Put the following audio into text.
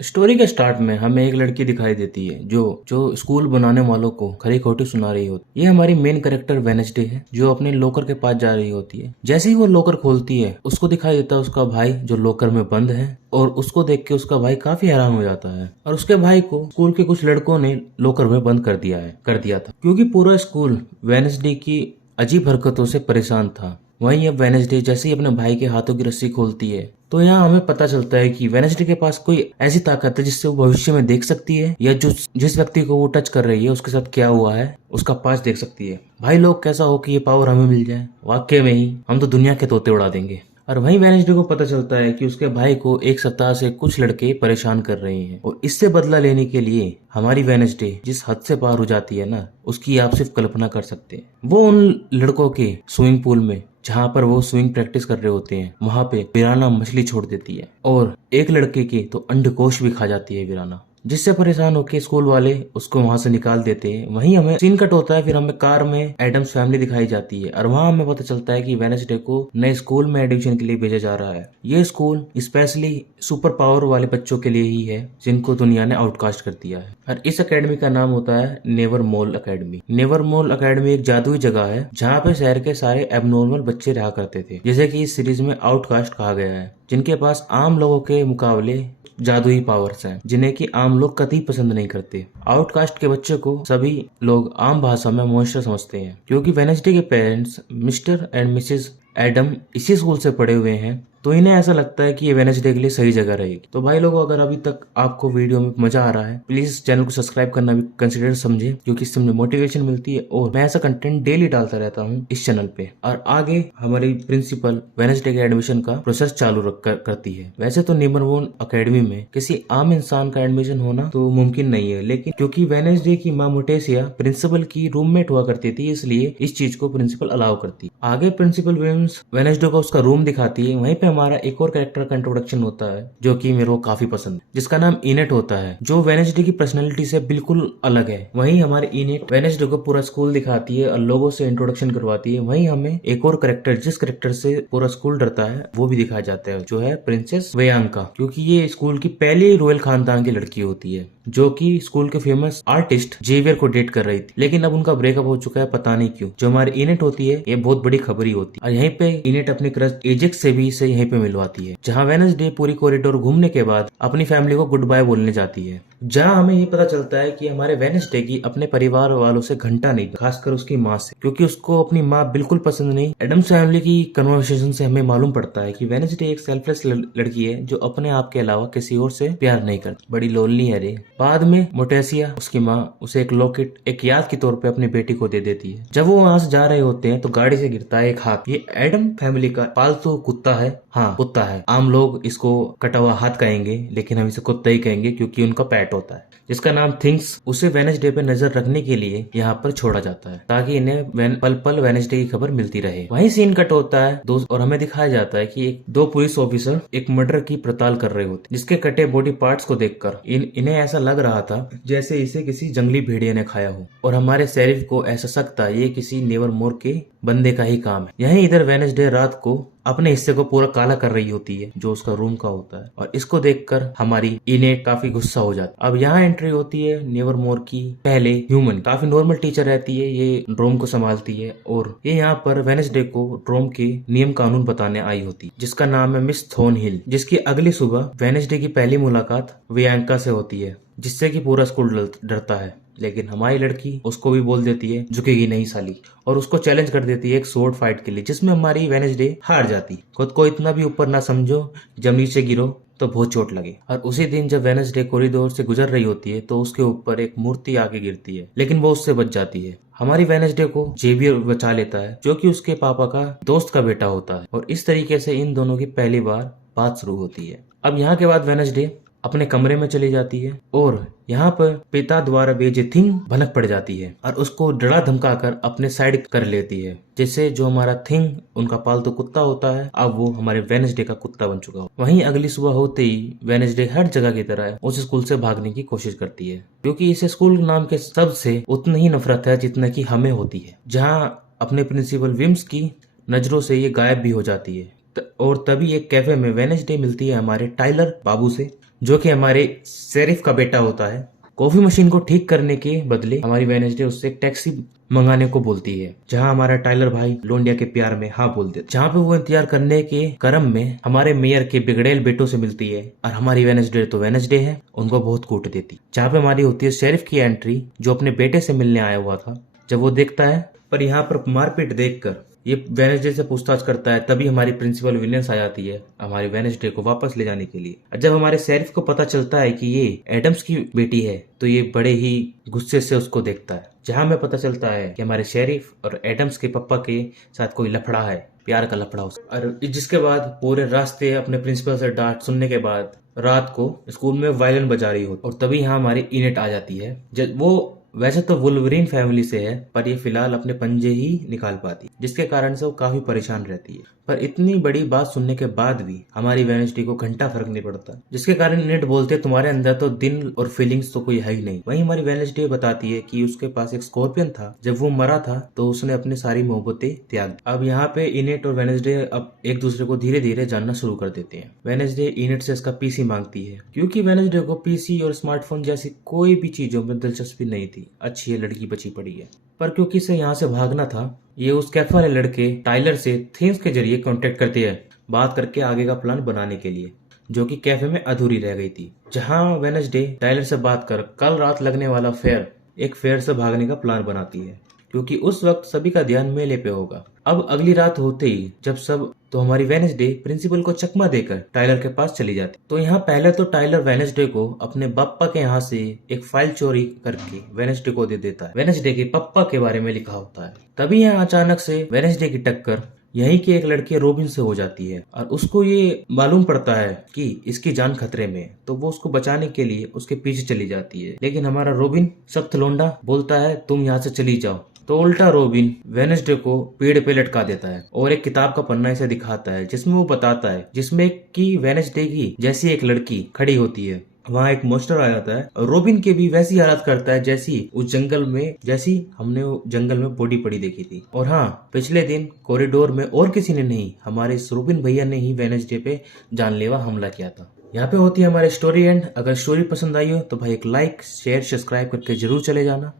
Story के start में हमें एक लड़की दिखाई देती है जो जो स्कूल बनाने वालों को खरी खोटी सुना रही होती है। ये हमारी मेन कैरेक्टर वेनेसडे है जो अपने लॉकर के पास जा रही होती है। जैसे ही वो लॉकर खोलती है उसको दिखाई देता है उसका भाई जो लॉकर में बंद है और उसको देख के उसका भाई काफी हैरान हो जाता है और उसके भाई को स्कूल के कुछ लड़कों ने लॉकर में बंद कर दिया था क्योंकि पूरा स्कूल वेनेसडे की अजीब हरकतों से परेशान था। वहीं अब वेनेसडे जैसे ही अपने भाई के हाथों की रस्सी खोलती है तो यहाँ हमें पता चलता है कि वेनेसडे के पास कोई ऐसी ताकत है जिससे वो भविष्य में देख सकती है या जो जिस व्यक्ति को वो टच कर रही है उसके साथ क्या हुआ है उसका पास्ट देख सकती है। भाई लोग कैसा हो कि ये पावर हमें मिल जाए, वाकई में ही हम तो दुनिया के तोते उड़ा देंगे। और वहीं वेनेसडे को पता चलता है कि उसके भाई को एक सप्ताह से कुछ लड़के परेशान कर रहे हैं और इससे बदला लेने के लिए हमारी वेनेसडे जिस हद से पार हो जाती है ना उसकी आप सिर्फ कल्पना कर सकते हैं। वो उन लड़कों के स्विमिंग पूल में जहाँ पर वो स्विमिंग प्रैक्टिस कर रहे होते हैं वहां पे पिराना मछली छोड़ देती है और एक लड़के के तो अंडकोश भी खा जाती है पिराना, जिससे परेशान होकर स्कूल वाले उसको वहां से निकाल देते हैं। वहीं हमें सीन कट होता है, फिर हमें कार में एडम्स फैमिली दिखाई जाती है और वहां हमें पता चलता है कि वेनेसडे को नए स्कूल में एडमिशन के लिए भेजा जा रहा है। ये स्कूल स्पेशली सुपर पावर वाले बच्चों के लिए ही है जिनको दुनिया ने आउटकास्ट कर दिया है और इस अकेडमी का नाम होता है नेवर मोल अकेडमी। नेवर मोल अकेडमी एक जादुई जगह है जहाँ पे शहर के सारे एबनॉर्मल बच्चे रहा करते थे, जैसे कि इस सीरीज में आउटकास्ट कहा गया है, जिनके पास आम लोगों के मुकाबले जादुई पावर्स हैं जिन्हें कि आम लोग कतई पसंद नहीं करते। आउटकास्ट के बच्चे को सभी लोग आम भाषा में मॉन्स्टर समझते हैं क्योंकि वेनेसडे के parents mister and Mrs Adam इसी स्कूल से पढ़े हुए हैं तो इन्हें ऐसा लगता है कि ये वेनेसडे के लिए सही जगह रहेगी। तो भाई लोगों, अगर अभी तक आपको वीडियो में मजा आ रहा है प्लीज चैनल को सब्सक्राइब करना भी कंसिडर समझे क्योंकि इससे मुझे मोटिवेशन मिलती है और मैं ऐसा कंटेंट डेली डालता रहता हूँ इस चैनल पे। और आगे हमारी प्रिंसिपल वेनेसडे के एडमिशन का प्रोसेस चालू करती है। वैसे तो नेवर मोल अकेडमी में किसी आम इंसान का एडमिशन होना तो मुमकिन नहीं है, लेकिन क्योंकि वेनेसडे की माँ मोटेसिया प्रिंसिपल की रूममेट हुआ करती थी इसलिए इस चीज को प्रिंसिपल अलाउ करती। आगे प्रिंसिपल विम्स वेनेसडे को उसका रूम दिखाती है। वहीं पे हमारा एक और कैरेक्टर का इंट्रोडक्शन होता है जो कि मेरे को काफी पसंद है, जिसका नाम इनेट होता है जो वेनेसडे की पर्सनैलिटी से बिल्कुल अलग है। वहीं हमारी इनेट वेनेसडे को पूरा स्कूल दिखाती है और लोगों से इंट्रोडक्शन करवाती है। वहीं हमें एक और कैरेक्टर जिस कैरेक्टर से पूरा स्कूल डरता है वो भी दिखाया जाता है जो है प्रिंसेस वेयांका, क्योंकि ये स्कूल की पहली रॉयल खानदान की लड़की होती है जो कि स्कूल के फेमस आर्टिस्ट जेवियर को डेट कर रही थी, लेकिन अब उनका ब्रेकअप हो चुका है, पता नहीं क्यों। जो हमारी इनेट होती है ये बहुत बड़ी खबरी होती है और यहीं पे इनेट अपनी क्रश एजेक्स से भी इसे यहीं पे मिलवाती है, जहां वेनेसडे पूरी कॉरिडोर घूमने के बाद अपनी फैमिली को गुड बाय बोलने जाती है। जहां हमें ये पता चलता है कि हमारे वेनेसडे की अपने परिवार वालों से घंटा नहीं, खासकर उसकी माँ से, क्योंकि उसको अपनी माँ बिल्कुल पसंद नहीं। एडम्स फैमिली की कन्वर्सेशन से हमें मालूम पड़ता है कि वेनेसडे एक सेल्फलेस लड़की है जो अपने आप के अलावा किसी और से प्यार नहीं करती, बड़ी लोनली है रे। बाद में मोटेसिया उसकी माँ उसे एक लॉकेट एक याद के तौर पे अपनी बेटी को दे देती है। जब वो वहां से जा रहे होते हैं तो गाड़ी से गिरता है एक हाथ। ये एडम फैमिली का पालतू कुत्ता है, हाँ कुत्ता है, आम लोग इसको कटा हुआ हाथ कहेंगे लेकिन हम इसे कुत्ता ही कहेंगे क्योंकि उनका पेट होता है, जिसका नाम थिंग्स। उसे वेनेसडे पे नजर रखने के लिए यहाँ पर छोड़ा जाता है ताकि इन्हें पल पल वेनेसडे की खबर मिलती रहे। वहीं सीन कट होता है दोस्त और हमें दिखाया जाता है कि दो पुलिस ऑफिसर एक मर्डर की पड़ताल कर रहे होते, जिसके कटे बॉडी पार्ट्स को देखकर इन्हें ऐसा लग रहा था जैसे इसे किसी जंगली भेड़िया ने खाया हो और हमारे शेरिफ को ऐसा सकता ये किसी नेवर मोर के बंदे का ही काम है। यहीं इधर वेनेसडे रात को अपने हिस्से को पूरा काला कर रही होती है जो उसका रूम का होता है और इसको देखकर हमारी इनेट काफी गुस्सा हो जाती है। अब यहाँ एंट्री होती है नेवर मोर की पहले ह्यूमन, काफी नॉर्मल टीचर रहती है, ये ड्रोम को संभालती है और ये यहाँ पर वेनेसडे को ड्रोम के नियम कानून बताने आई होती है, जिसका नाम है मिस थॉर्नहिल, जिसकी अगली सुबह वेनेसडे की पहली मुलाकात वियांका से होती है जिससे कि पूरा स्कूल डरता है। लेकिन हमारी लड़की उसको भी बोल देती है झुकेगी नहीं साली, और उसको चैलेंज कर देती है एक स्वॉर्ड फाइट के लिए, जिसमें हमारी वेनेसडे हार जाती। खुद को इतना भी ऊपर ना समझो, जब नीचे गिरो तो बहुत चोट लगे। और उसी दिन जब वेनेसडे कॉरिडोर से गुजर रही होती है तो उसके ऊपर एक मूर्ति आके गिरती है, लेकिन वो उससे बच जाती है। हमारी वेनेसडे को जेवियर बचा लेता है जो कि उसके पापा का दोस्त का बेटा होता है और इस तरीके से इन दोनों की पहली बार बात शुरू होती है। अब यहाँ के बाद वेनेसडे अपने कमरे में चली जाती है और यहाँ पर पिता द्वारा भेजे थिंग भनक पड़ जाती है और उसको डरा धमकाकर अपने साइड कर लेती है, जिससे जो हमारा थिंग उनका पालतू कुत्ता होता है अब वो हमारे वेनेसडे का कुत्ता बन चुका हो। वहीं अगली सुबह होते ही वेनेसडे हर जगह की तरह उस स्कूल से भागने की कोशिश करती है क्योंकि इस स्कूल नाम के सब से उतनी ही नफरत है जितना की हमें होती है। जहाँ अपने प्रिंसिपल विम्स की नजरों से ये गायब भी हो जाती है और तभी एक कैफे में वेनेसडे मिलती है हमारे टाइलर बाबू से, जो कि हमारे शेरिफ का बेटा होता है। कॉफी मशीन को ठीक करने के बदले हमारी वेडनेसडे उससे एक टैक्सी मंगाने को बोलती है, जहां हमारा टाइलर भाई लोंडिया के प्यार में हाँ बोल देता, जहां पे वो इंतजार करने के क्रम में हमारे मेयर के बिगड़ेल बेटों से मिलती है और हमारी वेडनेसडे तो वेडनेसडे है, उनको बहुत कूट देती। जहाँ पे हमारी होती है शेरिफ की एंट्री, जो अपने बेटे से मिलने आया हुआ था। जब वो देखता है, पर यहाँ पर मारपीट देखकर ये वेडनेसडे से पूछताछ करता है, तभी हमारी प्रिंसिपल विलियम्स आ जाती है हमारी वेडनेसडे को वापस ले जाने के लिए। और जब हमारे शेरिफ को पता चलता है कि ये एडम्स की बेटी है, तो ये बड़े ही गुस्से से उसको देखता है। जहां हमें पता चलता है कि हमारे शेरिफ और एडम्स के पापा के साथ कोई लफड़ा है, प्यार का लफड़ा हो। और जिसके बाद पूरे रास्ते अपने प्रिंसिपल से डांट सुनने के बाद रात को स्कूल में वायलिन बजा रही होती, और तभी यहाँ हमारी इनेट आ जाती है। वो वैसे तो वुल्वरीन फैमिली से है, पर ये फिलहाल अपने पंजे ही निकाल पाती, जिसके कारण से वो काफी परेशान रहती है। पर इतनी बड़ी बात सुनने के बाद भी हमारी वेडनेसडे को घंटा फर्क नहीं पड़ता, जिसके कारण नेट बोलते तुम्हारे अंदर तो दिल और फीलिंग्स तो कोई है ही नहीं। वहीं हमारी वेडनेसडे बताती है कि उसके पास एक स्कॉर्पियन था, जब वो मरा था तो उसने अपनी सारी मोहब्बतें त्याग दी। अब यहाँ पे इनेट और वेडनेसडे अब एक दूसरे को धीरे धीरे जानना शुरू कर देते हैं। वेडनेसडे इनेट से इसका पीसी मांगती है, क्योंकि वेडनेसडे को पीसी और स्मार्टफोन जैसी कोई भी चीजों में दिलचस्पी नहीं थी। अच्छी है, लड़की बची पड़ी है। पर क्योंकि इसे यहाँ से भागना था, ये उस कैफे वाले लड़के टाइलर से थीम्स के जरिए कांटेक्ट करती है, बात करके आगे का प्लान बनाने के लिए, जो कि कैफे में अधूरी रह गई थी। जहां वेडनेसडे टाइलर से बात कर कल रात लगने वाला एक फेयर से भागने का प्लान बनाती है, क्योंकि उस वक्त सभी का ध्यान मेले पे होगा। अब अगली रात होते ही जब सब तो हमारी वेडनेसडे प्रिंसिपल को चकमा देकर टाइलर के पास चली जाती। तो यहाँ पहले तो टाइलर वेडनेसडे को अपने पापा के यहाँ से एक फाइल चोरी करके वेडनेसडे को दे देता है। वेडनेसडे के पापा के बारे में लिखा होता है। तभी यहाँ अचानक से वेडनेसडे की टक्कर यहीं की एक लड़की रोबिन से हो जाती है, और उसको ये मालूम पड़ता है कि इसकी जान खतरे में है, तो वो उसको बचाने के लिए उसके पीछे चली जाती है। लेकिन हमारा रोबिन सख्त लोंडा बोलता है तुम यहाँ से चली जाओ। तो उल्टा रोबिन वेडनेसडे को पेड़ पे लटका देता है और एक किताब का पन्ना इसे दिखाता है, जिसमें वो बताता है, जिसमें कि वेडनेसडे की जैसी एक लड़की खड़ी होती है, वहाँ एक मोस्टर आ जाता है और रोबिन के भी वैसी हालत करता है जैसी उस जंगल में, जैसी हमने वो जंगल में बॉडी पड़ी देखी थी। और हाँ, पिछले दिन कॉरिडोर में और किसी ने नहीं, हमारे रोबिन भैया ने ही वेडनेसडे पे जानलेवा हमला किया था। यहाँ पे होती है हमारी स्टोरी एंड। अगर स्टोरी पसंद आई हो तो भाई एक लाइक शेयर सब्सक्राइब करके जरूर चले जाना।